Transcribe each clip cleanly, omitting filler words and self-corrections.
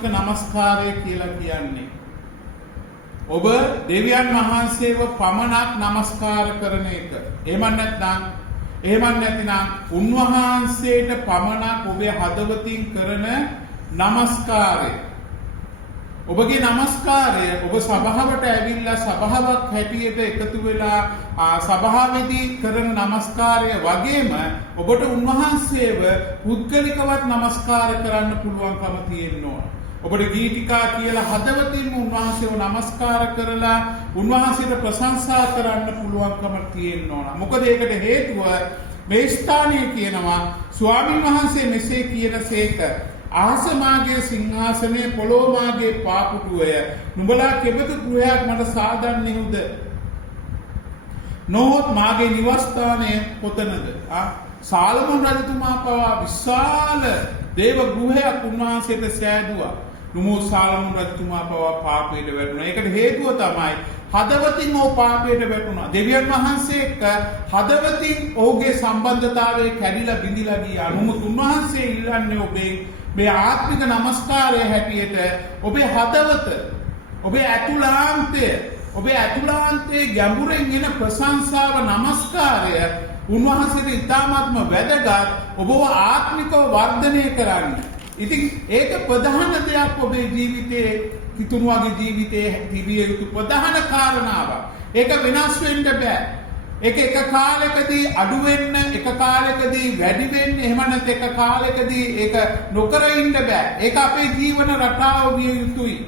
ආත්මික නමස්කාරය කියලා කියන්නේ. ඔබ දෙවියන් වහන්සේව පමණක් නමස්කාර කරන එක. එහෙම නැත්නම් උන්වහන්සේට පමණක් ඔබේ හදවතින් කරන නමස්කාරය. ඔබගේ නමස්කාරය ඔබ සභාවට ඇවිල්ලා සභාවක් හැටියට එකතු වෙලා සභාවේදී කරන නමස්කාරය වගේම ඔබට උන්වහන්සේව පුද්ගලිකවත් නමස්කාර කරන්න පුළුවන්කම තියෙන්න ඕන. ඔබට ගීතිකා කියලා හදවතින්ම උන්වහන්සේව නමස්කාර කරලා උන්වහන්සේට ප්‍රශංසා කරන්න පුළුවන්කම තියෙන්න ඕන. මොකද ඒකට හේතුව මේ ස්ථානයේ කියනවා ස්වාමීන් වහන්සේ මෙසේ කියනසේක ආස මාගේ සිංහාසනයේ පොළොව මාගේ පාපුටුවය නුඹලා කෙබඳු ගෘහයක් මට සාදන්නෙහුද නොහොත් මාගේ නිවස්ථානය කොතනද? සාලමෝන් රජතුමා පවා විශාල දේව ගෘහයක් උන්වහන්සේට සෑදුවා. නමුත් සාලමෝන් රජතුමා පවා පාපයට වැටුණා. ඒකට හේතුව තමයි හදවතින් ඔහු පාපයට වැටුණා. දෙවියන් වහන්සේ එක්ක හදවතින් ඔහුගේ සම්බන්ධතාවය කැඩිලා බිඳිලා ගියා. නමුත් උන්වහන්සේ ඉල්ලන්නේ ඔබේ මේ ආත්මික නමස්කාරය හැටියට ඔබේ හදවත, ඔබේ ඇතුළාන්තයේ ගැඹුරෙන් එන ප්‍රශංසාව නමස්කාරය උන්වහන්සේට ඉතාමත්ම වැදගත් ඔබව ආත්මිකව වර්ධනය කරන්න. ඉතින් ඒක ප්‍රධාන දෙයක් ඔබේ ජීවිතයේ කිතුණුවගේ ජීවිතයේ තිබිය යුතු ප්‍රධාන කාරණාවක්. ඒක වෙනස් වෙන්න බෑ. ඒක එක කාලයකදී අඩු වෙන්න, එක කාලයකදී වැඩි වෙන්න, එහෙම නැත්නම් එක කාලයකදී ඒක නොකර ඉන්න බෑ. ඒක අපේ ජීවන රටාව විය යුතුයි.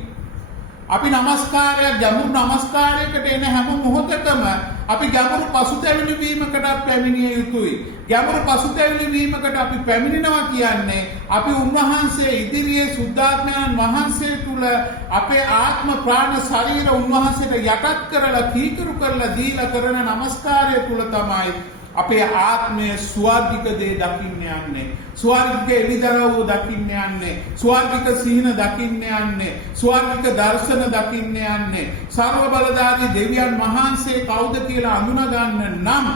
අපි නමස්කාරයක්, ගැඹුරු නමස්කාරයකට එන හැම මොහොතකම අපි ගැඹුරු පසුතැවිලි වීමකට පැමිණිය යුතුයි. ගැඹුරු පසුතැවිලි වීමකට අපි පැමිණෙනවා කියන්නේ අපි උන්වහන්සේ ඉදිරියේ සුද්ධාත්මයන් වහන්සේ තුල අපේ ආත්ම ප්‍රාණ ශරීර උන්වහන්සේට යටත් කරලා කීකරු කරලා දීලා කරන නමස්කාරය තුල තමයි අපේ ආත්මය ස්වර්ගික දේ දකින්න යන්නේ. ස්වර්ගික එළිදරව් දකින්න යන්නේ. ස්වර්ගික සිහින දකින්න යන්නේ. ස්වර්ගික දර්ශන දකින්න යන්නේ. සර්ව බලධාරී දෙවියන් වහන්සේ කවුද කියලා අඳුන ගන්න නම්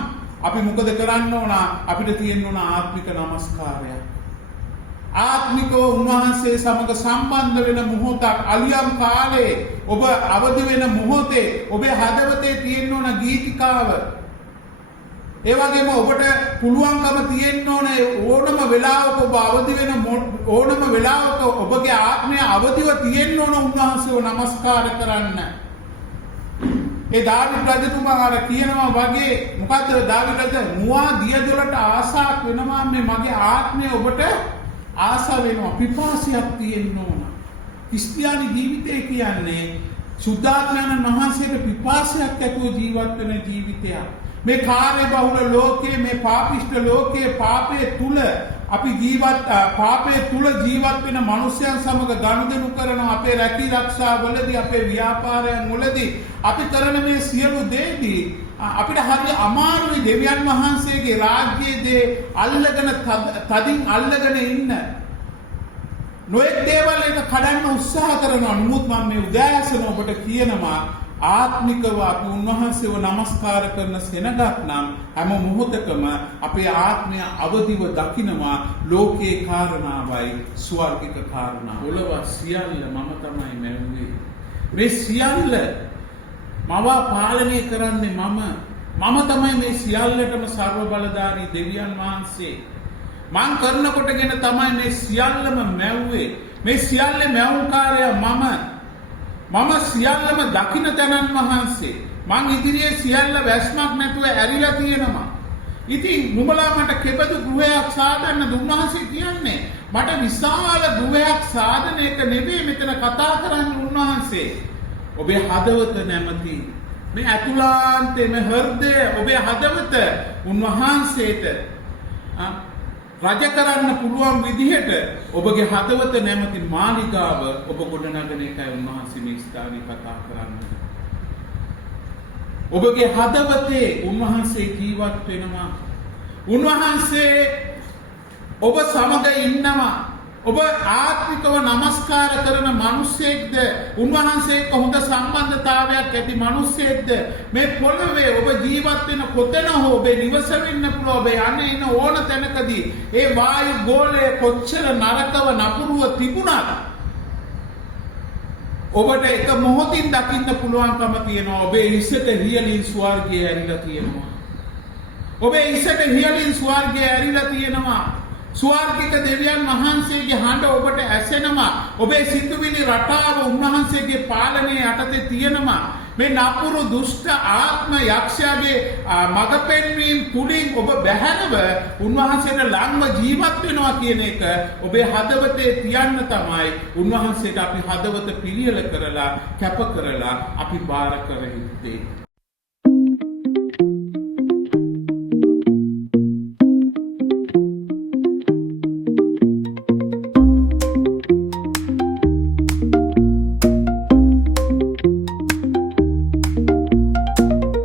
අපි මොකද කරන්න ඕන? අපිට තියෙන්න ඕන ආත්මික නමස්කාරය. ආත්මිකව උන්වහන්සේ සමග සම්බන්ධ වෙන මොහොතක්, අලියම් කාලේ ඔබ අවදි වෙන මොහොතේ ඔබේ හදවතේ තියෙන්න ඕන ගීතිකාව. ඒ වගේම ඔබට පුළුවන්කම තියෙන්න ඕන ඕනම වෙලාවක ඔබ අවදි වෙන ඕනම වෙලාවක ඔබගේ ආත්මය අවදිව තියෙන්න ඕන උන්වහන්සේව නමස්කාර කරන්න. ඒ දාවිද රජතුමා අර කියනවා වගේ මොකද්ද දාවිද රජ මුවා දියදොලට ආසාවක් වෙනවා මේ මගේ ආත්මය ඔබට ආසා වෙනවා පිපාසයක් තියෙන්න ඕන. ක්‍රිස්තියානි ජීවිතය කියන්නේ සුද්ධාත්මයන් වහන්සේට පිපාසයක් ඇතුව ජීවත් වෙන ජීවිතයක්. මේ කාර්ය බහුල ලෝකයේ මේ පාපිෂ්ඨ ලෝකයේ පාපයේ තුල අපි පාපයේ තුල ජීවත් වෙන මනුෂ්‍යයන් සමග ගනුදෙනු කරන අපේ රැකී ආරක්ෂා වලදී අපේ ව්‍යාපාරයන් වලදී අපි කරන මේ සියලු දේදී අපිට හරි අමාරුයි දෙවියන් වහන්සේගේ රාජ්‍යයේ දේ අල්ලගෙන තදින් අල්ලගෙන ඉන්න. නොඑක් දේවල් එක කඩන්න උත්සාහ කරනවා. නමුත් මම මේ උදෑසන ඔබට කියනවා ආත්මිකව අපි උන්වහන්සේව නමස්කාර කරන සෙනගක් නම් හැම මොහොතකම අපේ ආත්මය අවදිව දකිනවා ලෝකේ කාරණාවයි ස්වර්ගික කාරණා. ඔලව සියල්ල මම තමයි මැවුවේ. මේ සියල්ල මම පාලනය කරන්නේ මම තමයි මේ සියල්ලටම සර්ව බලධාරී දෙවියන් වහන්සේ. මං කරනකොටගෙන තමයි මේ සියල්ලම මැවුවේ. මේ සියල්ලේ මැවුම්කාරයා මම සියල්ලම දකින්න තැනන් වහන්සේ. මං ඉදිරියේ සියල්ල වැස්මක් නැතුව ඇරිලා තියෙනවා. ඉතින් නුඹලා මට කෙබඳු ගෘහයක් සාදන්න දුන්වහන්සේ කියන්නේ මට විශාල ගෘහයක් සාදන එක නෙවෙයි මෙතන කතා කරන්නේ උන්වහන්සේ. ඔබේ හදවත නැමැති මේ අතුලාන්තේ මේ හෘදය ඔබේ හදවත උන්වහන්සේට රජ කරන්න පුළුවන් විදිහට ඔබගේ හදවත නැමැති මාලිගාව ඔබ ගොඩනගන එකයි උන්වහන්සේ මේ ස්ථානයේ කතා කරන්නේ. ඔබගේ හදවතේ උන්වහන්සේ ජීවත් වෙනවා. උන්වහන්සේ ඔබ සමග ඉන්නවා. ඔබ ආත්මිකව නමස්කාර කරන මිනිසෙක්ද උන්වහන්සේ එක්ක හොඳ සම්බන්ධතාවයක් ඇති මිනිසෙක්ද මේ පොළවේ ඔබ ජීවත් වෙන කොතන හෝ ඔබ නිවස වෙන්න පුළුවන් ඔබ යන්නේ ඉන්න ඕන තැනකදී ඒ වායු ගෝලය කොච්චර නරකව නපුරුව තිබුණත් ඔබට එක මොහොතින් දකින්න පුළුවන්කම තියෙනවා ඔබේ ඉස්සට රියලින් ස්වර්ගය ඇරිලා තියෙනවා. ඔබේ ඉස්සට රියලින් ස්වර්ගය ඇරිලා තියෙනවා. ස්වර්ගික දෙවියන් වහන්සේගේ හඬ ඔබට ඇසෙනවා. ඔබේ සිතුවිලි රටාව උන්වහන්සේගේ පාලනය යටතේ තියෙනවා. මේ නපුරු දුෂ්ට ආත්ම යක්ෂයාගේ මඟ පෙන්වීම තුලින් ඔබ බැහැරව උන්වහන්සේට ළඟව ජීවත් වෙනවා කියන එක ඔබේ හදවතේ තියන්න තමයි උන්වහන්සේට අපි හදවත පිළියෙල කරලා කැප කරලා අපි බාර කර යුත්තේ.